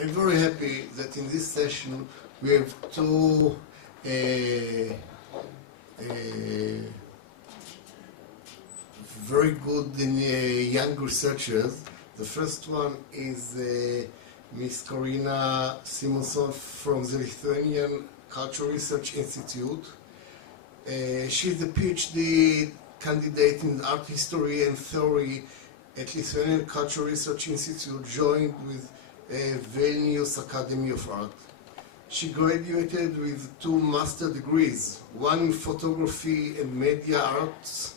I'm very happy that in this session we have two very good young researchers. The first one is Miss Karina Simonson from the Lithuanian Cultural Research Institute. She's a PhD candidate in art history and theory at Lithuanian Cultural Research Institute, joined with Vilnius Academy of Art. She graduated with 2 master degrees, one in photography and media arts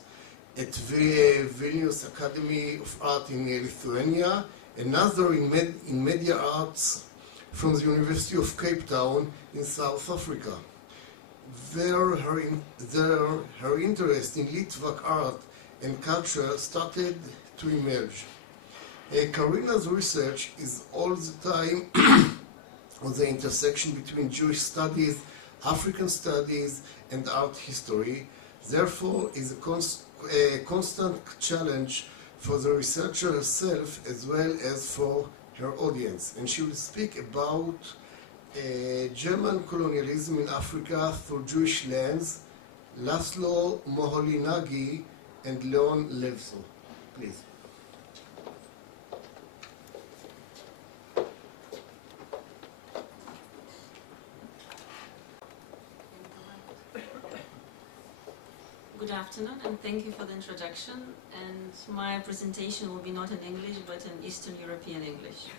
at Vilnius Academy of Art in Lithuania, another in media arts from the University of Cape Town in South Africa. There, her interest in Litvak art and culture started to emerge. Karina's research is all the time on the intersection between Jewish studies, African studies, and art history. Therefore, is a constant challenge for the researcher herself as well as for her audience. And she will speak about German colonialism in Africa through Jewish lens, Laszlo, Moholy-Nagy, and Levson. Please. Good afternoon, and thank you for the introduction. And my presentation will be not in English, but in Eastern European English.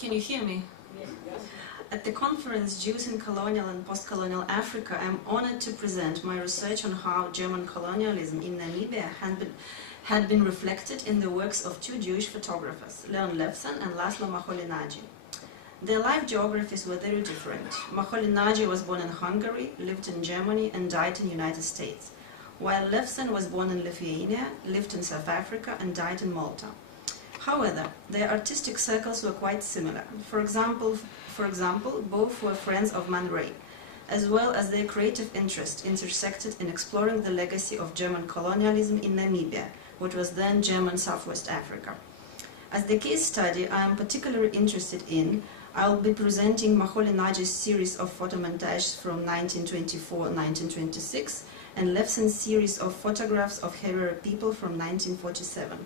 Can you hear me? Yes. At the conference Jews in Colonial and Post-Colonial Africa, I am honored to present my research on how German colonialism in Namibia had been reflected in the works of 2 Jewish photographers, Levson and Laszlo Moholy-Nagy. Their life geographies were very different. Moholy-Nagy was born in Hungary, lived in Germany, and died in the United States, while Levson was born in Lithuania, lived in South Africa, and died in Malta. However, their artistic circles were quite similar. For example, both were friends of Man Ray, as well as their creative interest intersected in exploring the legacy of German colonialism in Namibia, what was then German Southwest Africa. As the case study I am particularly interested in, I will be presenting Moholy-Nagy's series of photomontages from 1924-1926 and Levson's series of photographs of Herero people from 1947.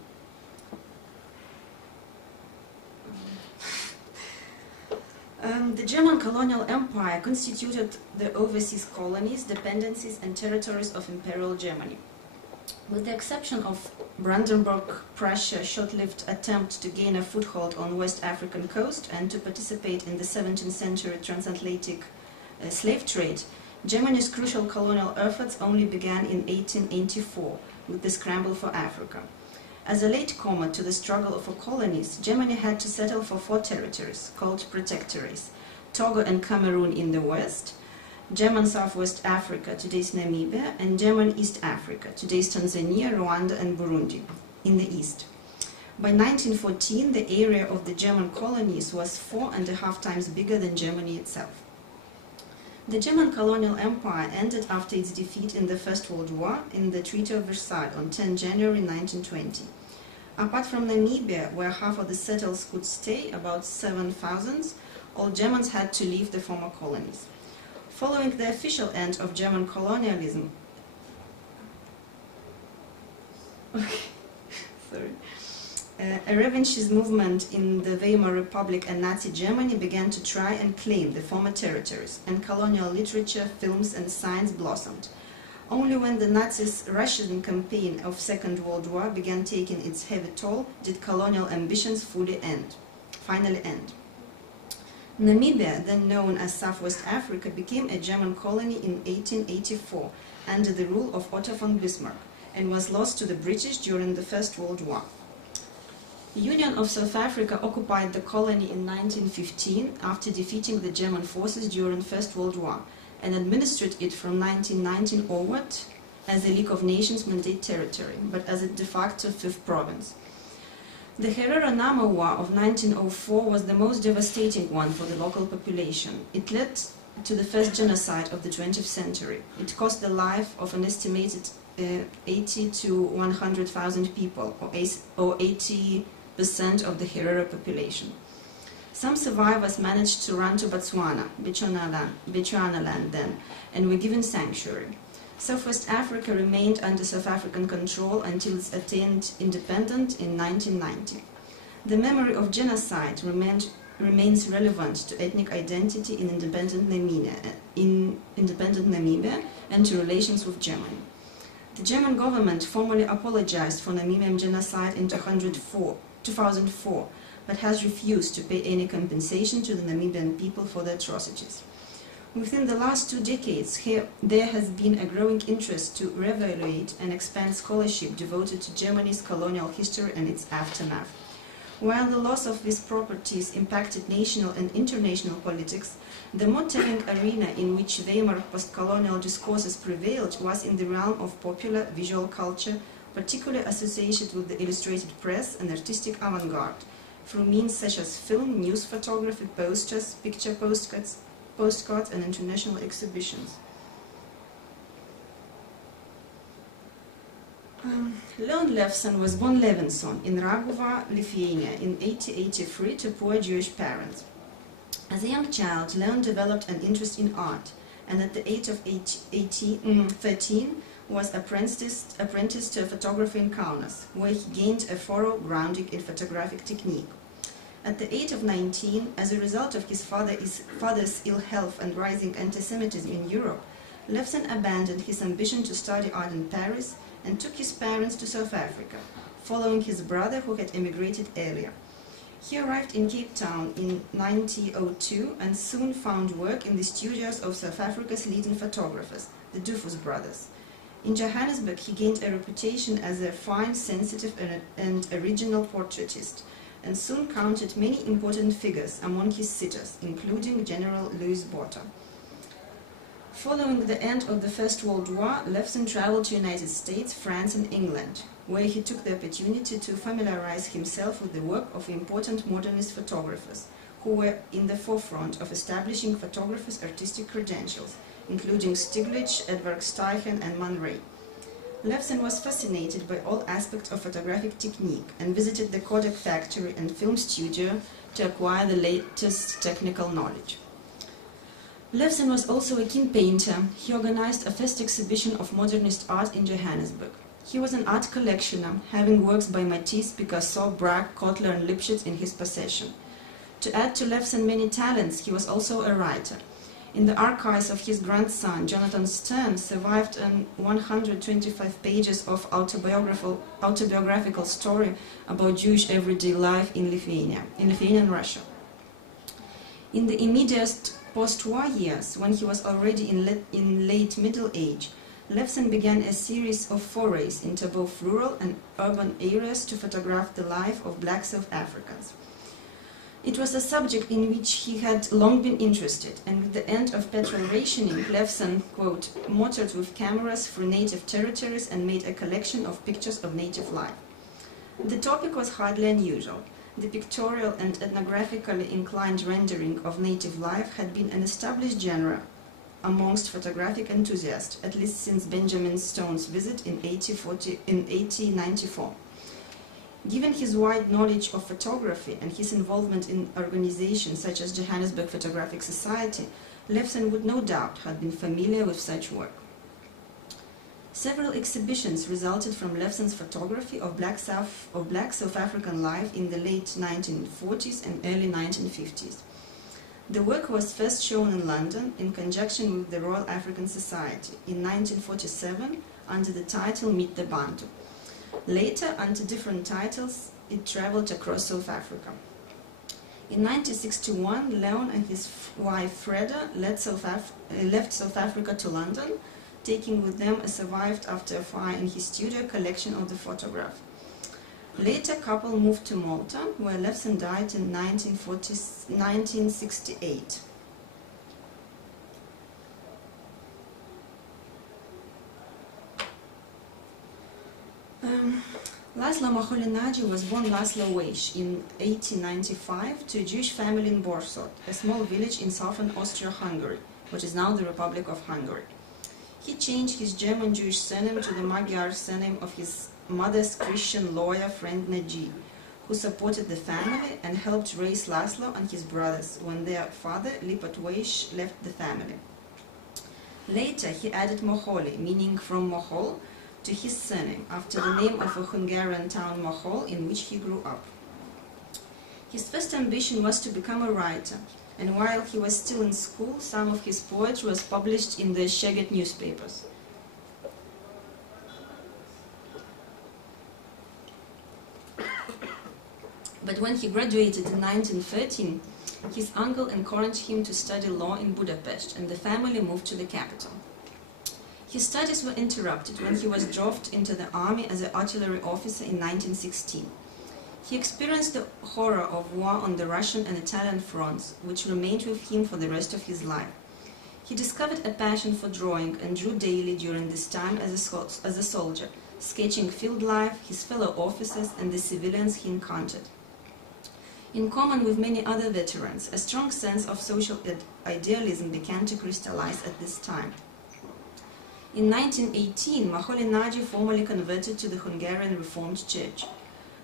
The German colonial empire constituted the overseas colonies, dependencies, and territories of Imperial Germany. With the exception of Brandenburg-Prussia's short-lived attempt to gain a foothold on West African coast and to participate in the 17th century transatlantic slave trade, Germany's crucial colonial efforts only began in 1884 with the scramble for Africa. As a latecomer to the struggle for colonies, Germany had to settle for 4 territories called protectorates: Togo and Cameroon in the west, German Southwest Africa, today's Namibia, and German East Africa, today's Tanzania, Rwanda, and Burundi, in the east. By 1914, the area of the German colonies was 4.5 times bigger than Germany itself. The German colonial empire ended after its defeat in the First World War in the Treaty of Versailles on 10 January 1920. Apart from Namibia, where half of the settlers could stay, about 7,000, all Germans had to leave the former colonies. Following the official end of German colonialism, a revanchist movement in the Weimar Republic and Nazi Germany began to try and claim the former territories, and colonial literature, films, and science blossomed. Only when the Nazis' Russian campaign of Second World War began taking its heavy toll did colonial ambitions finally end. Namibia, then known as Southwest Africa, became a German colony in 1884 under the rule of Otto von Bismarck and was lost to the British during the First World War. The Union of South Africa occupied the colony in 1915 after defeating the German forces during the First World War and administered it from 1919 onward as a League of Nations mandate territory, but as a de facto 5th province. The Herero-Nama War of 1904 was the most devastating one for the local population. It led to the first genocide of the 20th century. It cost the life of an estimated 80 to 100,000 people, or 80% of the Herero population. Some survivors managed to run to Botswana, Bechuanaland then, and were given sanctuary. Southwest Africa remained under South African control until it attained independence in 1990. The memory of genocide remains relevant to ethnic identity in independent Namibia and to relations with Germany. The German government formally apologized for Namibian genocide in 2004, but has refused to pay any compensation to the Namibian people for the atrocities. Within the last 2 decades, there has been a growing interest to reevaluate and expand scholarship devoted to Germany's colonial history and its aftermath. While the loss of these properties impacted national and international politics, the more telling arena in which Weimar post-colonial discourses prevailed was in the realm of popular visual culture, particularly associated with the illustrated press and artistic avant-garde, through means such as film, news photography, posters, picture postcards, and international exhibitions. Leon Levson was born Levson in Ragova, Lithuania in 1883 to poor Jewish parents. As a young child, Leon developed an interest in art, and at the age of 13 was apprenticed to a photographer in Kaunas, where he gained a thorough grounding in photographic technique. At the age of 19, as a result of his father's ill health and rising anti-Semitism in Europe, Levson abandoned his ambition to study art in Paris and took his parents to South Africa, following his brother who had emigrated earlier. He arrived in Cape Town in 1902 and soon found work in the studios of South Africa's leading photographers, the Dufus brothers. In Johannesburg, he gained a reputation as a fine, sensitive, and original portraitist, and soon counted many important figures among his sitters, including General Louis Botha. Following the end of the First World War, Levson traveled to the United States, France, and England, where he took the opportunity to familiarize himself with the work of important modernist photographers, who were in the forefront of establishing photographers' artistic credentials, including Stiglitz, Edvard Steichen, and Man Ray. Levson was fascinated by all aspects of photographic technique and visited the Kodak factory and film studio to acquire the latest technical knowledge. Levson was also a keen painter. He organized a first exhibition of modernist art in Johannesburg. He was an art collectioner, having works by Matisse, Picasso, Braque, Kotler, and Lipschitz in his possession. To add to Levson's many talents, he was also a writer. In the archives of his grandson, Jonathan Stern, survived 125 pages of autobiographical story about Jewish everyday life in Lithuania and Russia. In the immediate post-war years, when he was already in late middle age, Levson began a series of forays into both rural and urban areas to photograph the life of black South Africans. It was a subject in which he had long been interested, and with the end of petrol rationing, Levson, quote, motored with cameras through native territories and made a collection of pictures of native life. The topic was hardly unusual. The pictorial and ethnographically inclined rendering of native life had been an established genre amongst photographic enthusiasts, at least since Benjamin Stone's visit in 1894. Given his wide knowledge of photography and his involvement in organizations such as Johannesburg Photographic Society, Levson would no doubt have been familiar with such work. Several exhibitions resulted from Levson's photography of black South African life in the late 1940s and early 1950s. The work was first shown in London in conjunction with the Royal African Society in 1947 under the title Meet the Bantu. Later, under different titles, it traveled across South Africa. In 1961, Leon and his wife Freda left South Africa to London, taking with them a survived after a fire in his studio collection of the photograph. Later, couple moved to Malta, where Levson died in 1968. Laszlo Moholy-Nagy was born Laszlo Weisz in 1895 to a Jewish family in Borsod, a small village in southern Austria-Hungary, which is now the Republic of Hungary. He changed his German Jewish surname to the Magyar surname of his mother's Christian lawyer friend Nagy, who supported the family and helped raise Laszlo and his brothers when their father, Lipatweish, left the family. Later, he added Moholy, meaning from Mohol, to his surname, after the name of a Hungarian town Mohol in which he grew up. His first ambition was to become a writer, and while he was still in school, some of his poetry was published in the Szeged newspapers. But when he graduated in 1913, his uncle encouraged him to study law in Budapest, and the family moved to the capital. His studies were interrupted when he was drafted into the army as an artillery officer in 1916. He experienced the horror of war on the Russian and Italian fronts, which remained with him for the rest of his life. He discovered a passion for drawing and drew daily during this time as a soldier, sketching field life, his fellow officers, and the civilians he encountered. In common with many other veterans, a strong sense of social idealism began to crystallize at this time. In 1918, Moholy-Nagy formally converted to the Hungarian Reformed Church.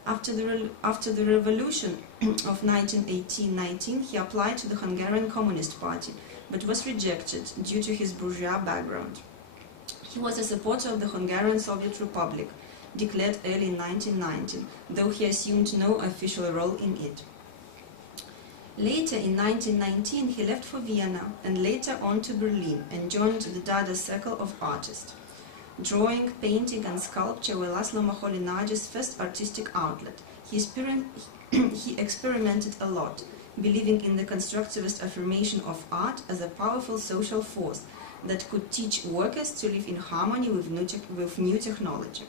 After the revolution of 1918-19, he applied to the Hungarian Communist Party, but was rejected due to his bourgeois background. He was a supporter of the Hungarian Soviet Republic, declared early in 1919, though he assumed no official role in it. Later, in 1919, he left for Vienna and later on to Berlin and joined the Dada circle of artists. Drawing, painting, and sculpture were Laszlo Moholy-Nagy's first artistic outlet. He experimented a lot, believing in the constructivist affirmation of art as a powerful social force that could teach workers to live in harmony with new technology.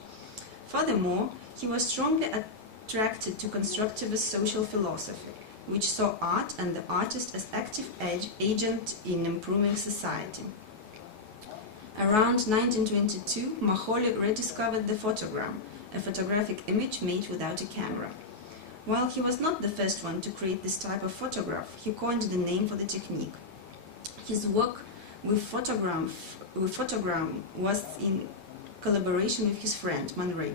Furthermore, he was strongly attracted to constructivist social philosophy, which saw art and the artist as active agent in improving society. Around 1922, Moholy rediscovered the photogram, a photographic image made without a camera. While he was not the first one to create this type of photograph, he coined the name for the technique. His work with photogram was in collaboration with his friend, Man Ray.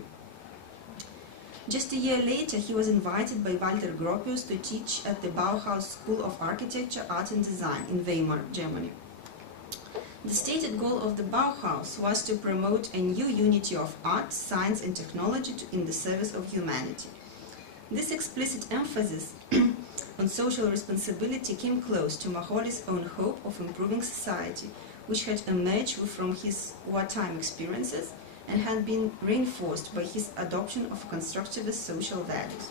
Just a year later, he was invited by Walter Gropius to teach at the Bauhaus School of Architecture, Art and Design in Weimar, Germany. The stated goal of the Bauhaus was to promote a new unity of art, science and technology in the service of humanity. This explicit emphasis on social responsibility came close to Moholy's own hope of improving society, which had emerged from his wartime experiences and had been reinforced by his adoption of constructivist social values.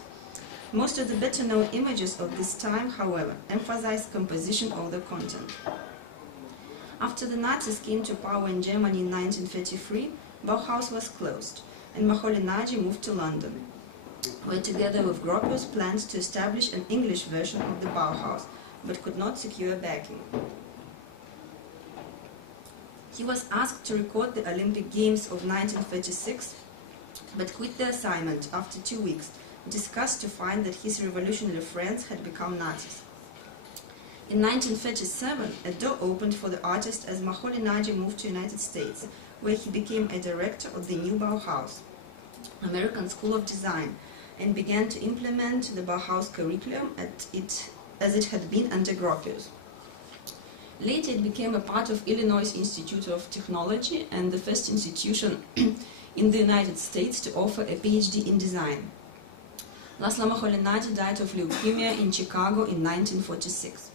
Most of the better-known images of this time, however, emphasize composition over content. After the Nazis came to power in Germany in 1933, Bauhaus was closed, and Moholy-Nagy moved to London, where together with Gropius planned to establish an English version of the Bauhaus, but could not secure backing. He was asked to record the Olympic Games of 1936, but quit the assignment after 2 weeks, disgusted to find that his revolutionary friends had become Nazis. In 1937, a door opened for the artist as Moholy-Nagy moved to the United States, where he became a director of the new Bauhaus, American School of Design, and began to implement the Bauhaus curriculum as it had been under Gropius. Later it became a part of Illinois Institute of Technology and the first institution in the United States to offer a PhD in design. Laszlo Moholy-Nagy died of leukemia in Chicago in 1946.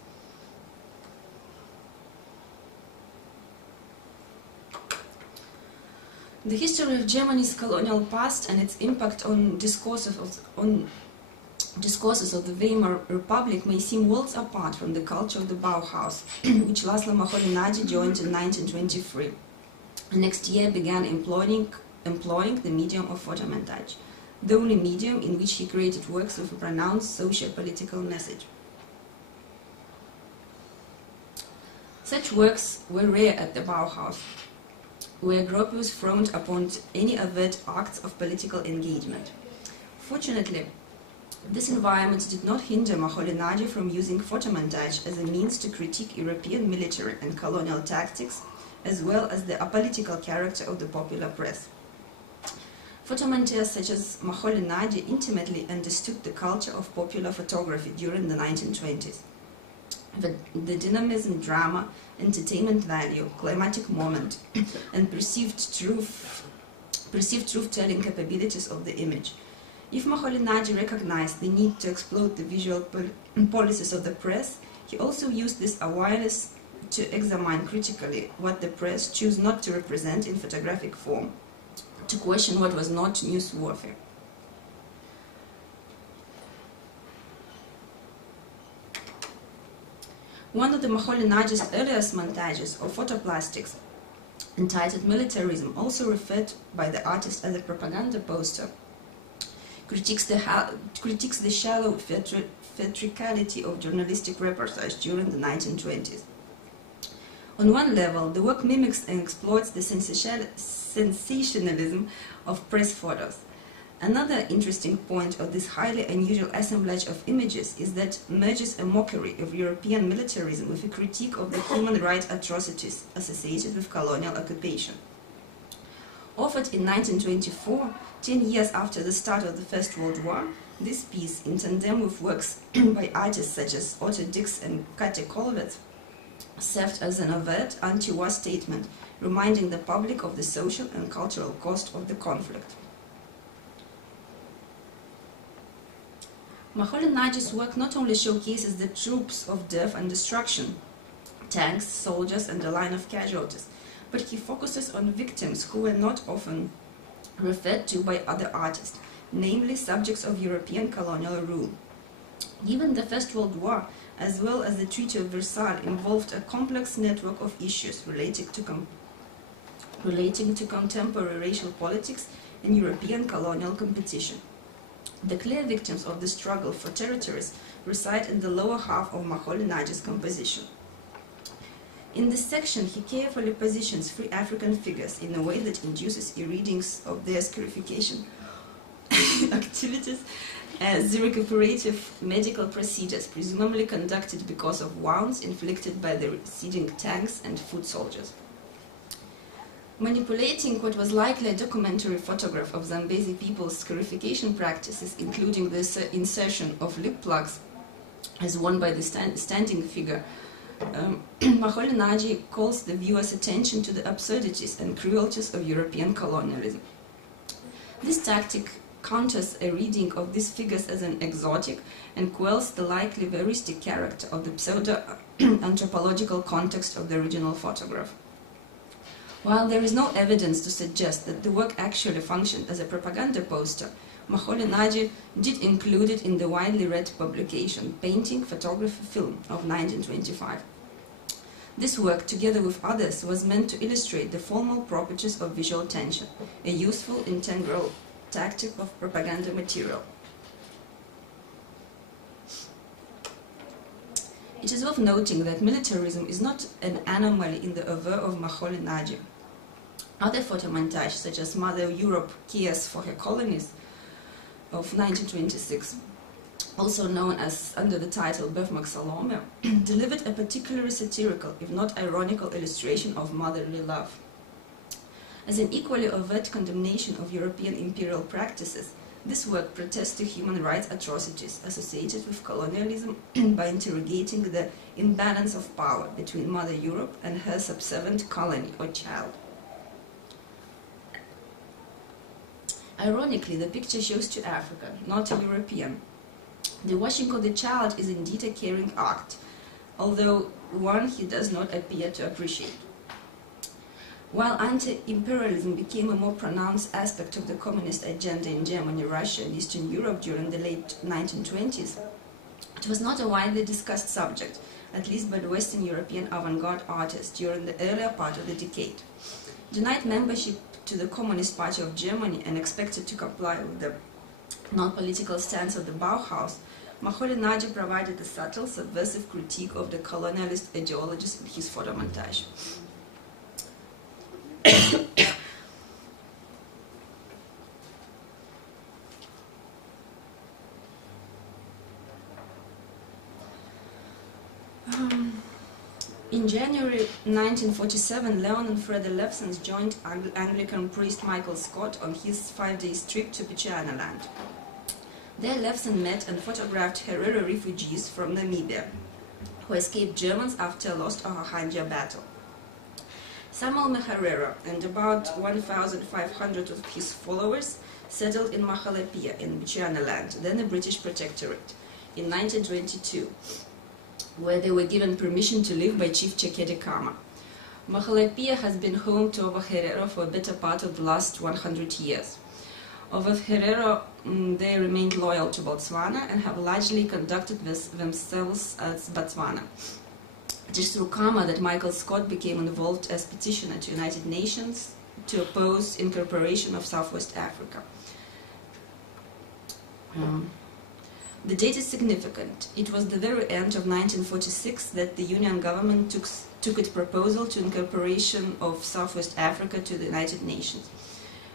The history of Germany's colonial past and its impact on discourses of the Weimar Republic may seem worlds apart from the culture of the Bauhaus, which Laszlo Moholy-Nagy joined in 1923. The next year began employing the medium of photomontage, the only medium in which he created works with a pronounced socio-political message. Such works were rare at the Bauhaus, where Gropius frowned upon any overt acts of political engagement. Fortunately, this environment did not hinder Moholy-Nagy from using photomontage as a means to critique European military and colonial tactics as well as the apolitical character of the popular press. Photomontages such as Moholy-Nagy intimately understood the culture of popular photography during the 1920s. The dynamism, drama, entertainment value, climatic moment, and perceived truth-telling capabilities of the image. If Moholy-Nagy recognized the need to exploit the visual policies of the press, he also used this awareness to examine critically what the press chose not to represent in photographic form, to question what was not newsworthy. One of the Moholy-Nagy's earliest montages of photoplastics, entitled Militarism, also referred by the artist as a propaganda poster, critiques the shallow theatricality of journalistic reportage during the 1920s. On one level, the work mimics and exploits the sensationalism of press photos. Another interesting point of this highly unusual assemblage of images is that merges a mockery of European militarism with a critique of the human rights atrocities associated with colonial occupation. Offered in 1924, 10 years after the start of the First World War, this piece, in tandem with works by artists such as Otto Dix and Katja Kollwitz, served as an overt anti-war statement, reminding the public of the social and cultural cost of the conflict. Moholy-Nagy's work not only showcases the troops of death and destruction, tanks, soldiers, and the line of casualties, but he focuses on victims who were not often referred to by other artists, namely subjects of European colonial rule. Given the First World War, as well as the Treaty of Versailles, involved a complex network of issues relating to contemporary racial politics and European colonial competition. The clear victims of the struggle for territories reside in the lower half of Moholy-Nagy's composition. In this section, he carefully positions three African figures in a way that induces readings of their scarification activities as the recuperative medical procedures presumably conducted because of wounds inflicted by the receding tanks and foot soldiers. Manipulating what was likely a documentary photograph of Zambezi people's scarification practices, including the insertion of lip plugs as worn by the standing figure, Moholy-Nagy calls the viewer's attention to the absurdities and cruelties of European colonialism. This tactic counters a reading of these figures as an exotic and quells the likely veristic character of the pseudo-anthropological context of the original photograph. While there is no evidence to suggest that the work actually functioned as a propaganda poster, Moholy-Nagy did include it in the widely read publication Painting, Photography, Film of 1925. This work, together with others, was meant to illustrate the formal properties of visual tension, a useful integral tactic of propaganda material. It is worth noting that militarism is not an anomaly in the oeuvre of Moholy-Nagy. Other photomontages, such as Mother Europe Cares for Her Colonies of 1926, also known as under the title Bœuf Salome, delivered a particularly satirical, if not ironical, illustration of motherly love. As an equally overt condemnation of European imperial practices, this work protests the human rights atrocities associated with colonialism by interrogating the imbalance of power between Mother Europe and her subservient colony or child. Ironically, the picture shows to Africa, not a European. The washing of the child is indeed a caring act, although one he does not appear to appreciate. While anti-imperialism became a more pronounced aspect of the communist agenda in Germany, Russia, and Eastern Europe during the late 1920s, it was not a widely discussed subject, at least by the Western European avant-garde artists during the earlier part of the decade. Denied membership to the Communist Party of Germany and expected to comply with the non-political stance of the Bauhaus, Moholy-Nagy provided a subtle, subversive critique of the colonialist ideologies in his photomontage. In January 1947, Leon and Freda Levsons joined Anglican priest Michael Scott on his 5-day trip to Bechuanaland. There, Levson met and photographed Herero refugees from Namibia, who escaped Germans after a lost Ohahanja battle. Samuel Meharero and about 1,500 of his followers settled in Moholy-Nagy in Bechuanaland, then a British protectorate, in 1922, where they were given permission to live by Chief Chekedi Kama. Moholy-Nagy has been home to Ova Herero for a better part of the last 100 years. Ova Herero, they remained loyal to Botswana and have largely conducted themselves as Botswana. It is through Kama that Michael Scott became involved as petitioner to United Nations to oppose incorporation of Southwest Africa. The date is significant. It was the very end of 1946 that the Union government took its proposal to incorporation of Southwest Africa to the United Nations.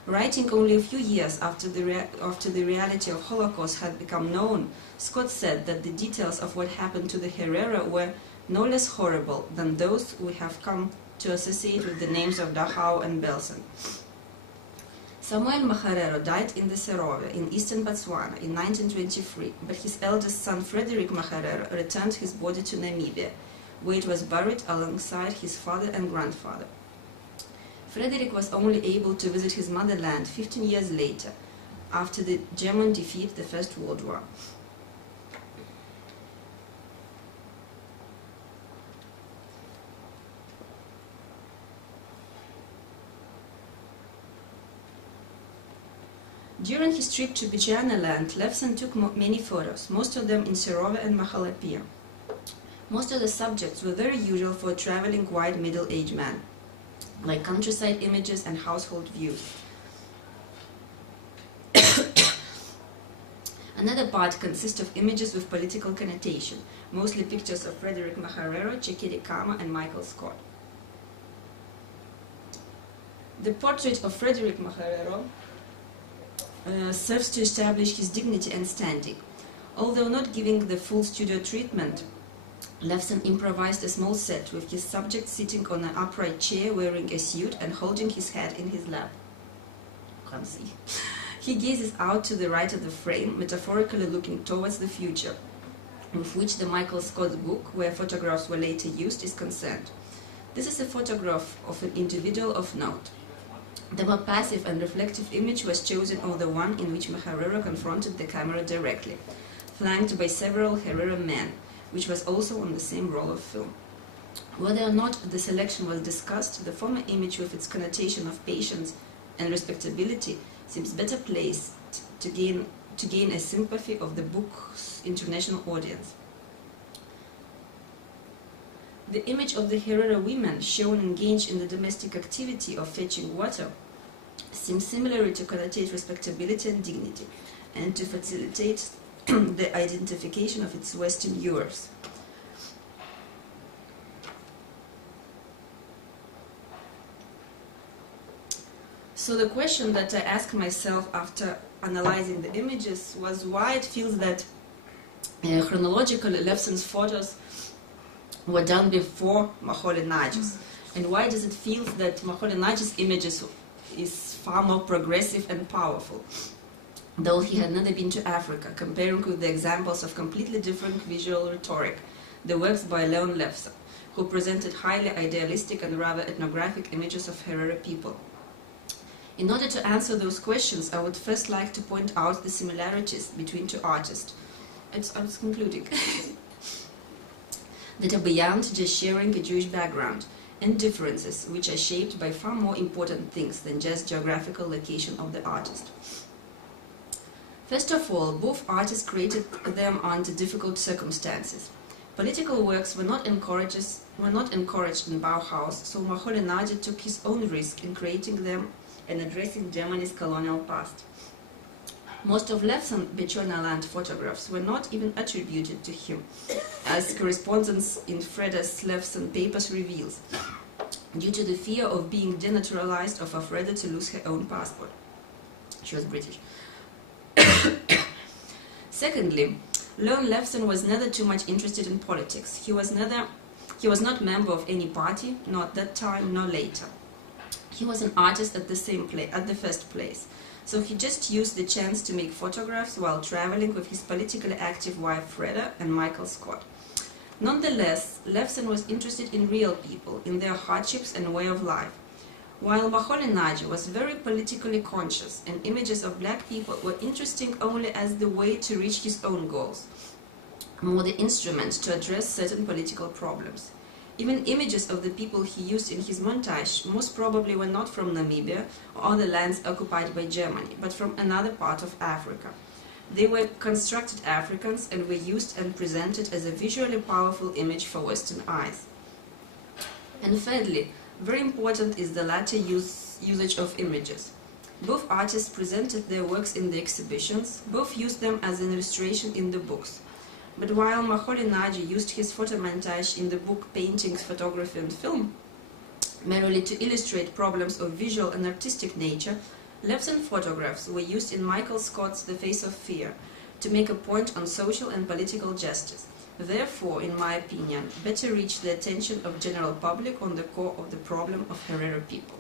Writing only a few years after the reality of Holocaust had become known, Scott said that the details of what happened to the Herero were no less horrible than those we have come to associate with the names of Dachau and Belsen. Samuel Meharero died in the Serowe in eastern Botswana in 1923, but his eldest son Frederick Meharero returned his body to Namibia, where it was buried alongside his father and grandfather. Frederick was only able to visit his motherland 15 years later, after the German defeat of the First World War. During his trip to Bechuanaland, Levson took many photos, most of them in Serowe and Moholy-Nagy. Most of the subjects were very usual for a traveling white middle-aged man, like countryside images and household views. Another part consists of images with political connotation, mostly pictures of Frederick Meharero, Chekedi Kama, and Michael Scott. The portrait of Frederick Meharero serves to establish his dignity and standing. Although not giving the full studio treatment, Levson improvised a small set with his subject sitting on an upright chair wearing a suit and holding his head in his lap. Can't see. He gazes out to the right of the frame, metaphorically looking towards the future, with which the Michael Scott's book, where photographs were later used, is concerned. This is a photograph of an individual of note. The more passive and reflective image was chosen over the one in which Meharero confronted the camera directly, flanked by several Herero men, which was also on the same roll of film. Whether or not the selection was discussed, the former image with its connotation of patience and respectability seems better placed to gain a sympathy of the book's international audience. The image of the Herero women shown engaged in the domestic activity of fetching water seems similarly to connotate respectability and dignity, and to facilitate the identification of its Western viewers. So the question that I asked myself after analyzing the images was why it feels that chronologically Levson's photos were done before Moholy-Nagy's, and why does it feel that Moholy-Nagy's images is far more progressive and powerful, though he had never been to Africa, comparing with the examples of completely different visual rhetoric, the works by Leon Levson, who presented highly idealistic and rather ethnographic images of Herero people. In order to answer those questions, I would first like to point out the similarities between two artists. I'm concluding. That are beyond just sharing a Jewish background, and differences which are shaped by far more important things than just geographical location of the artist. First of all, both artists created them under difficult circumstances. Political works were not encouraged in Bauhaus, so Moholy-Nagy took his own risk in creating them and addressing Germany's colonial past. Most of Levson's Bechuanaland photographs were not even attributed to him, as correspondence in Freda's Levson papers reveals, due to the fear of being denaturalized or for Freda to lose her own passport. She was British. Secondly, Leon Levson was never too much interested in politics. He was not a member of any party, nor at that time, nor later. He was an artist at the first place, so he just used the chance to make photographs while traveling with his politically active wife Freda and Michael Scott. Nonetheless, Levson was interested in real people, in their hardships and way of life. While Moholy-Nagy was very politically conscious, and images of black people were interesting only as the way to reach his own goals, more the instrument to address certain political problems. Even images of the people he used in his montage most probably were not from Namibia or other lands occupied by Germany, but from another part of Africa. They were constructed Africans and were used and presented as a visually powerful image for Western eyes. And thirdly, very important is the latter usage of images. Both artists presented their works in the exhibitions, both used them as an illustration in the books. But while Moholy-Nagy used his photomontage in the book Paintings, Photography and Film merely to illustrate problems of visual and artistic nature, Levson photographs were used in Michael Scott's The Face of Fear to make a point on social and political justice. Therefore, in my opinion, better reach the attention of general public on the core of the problem of Herero people.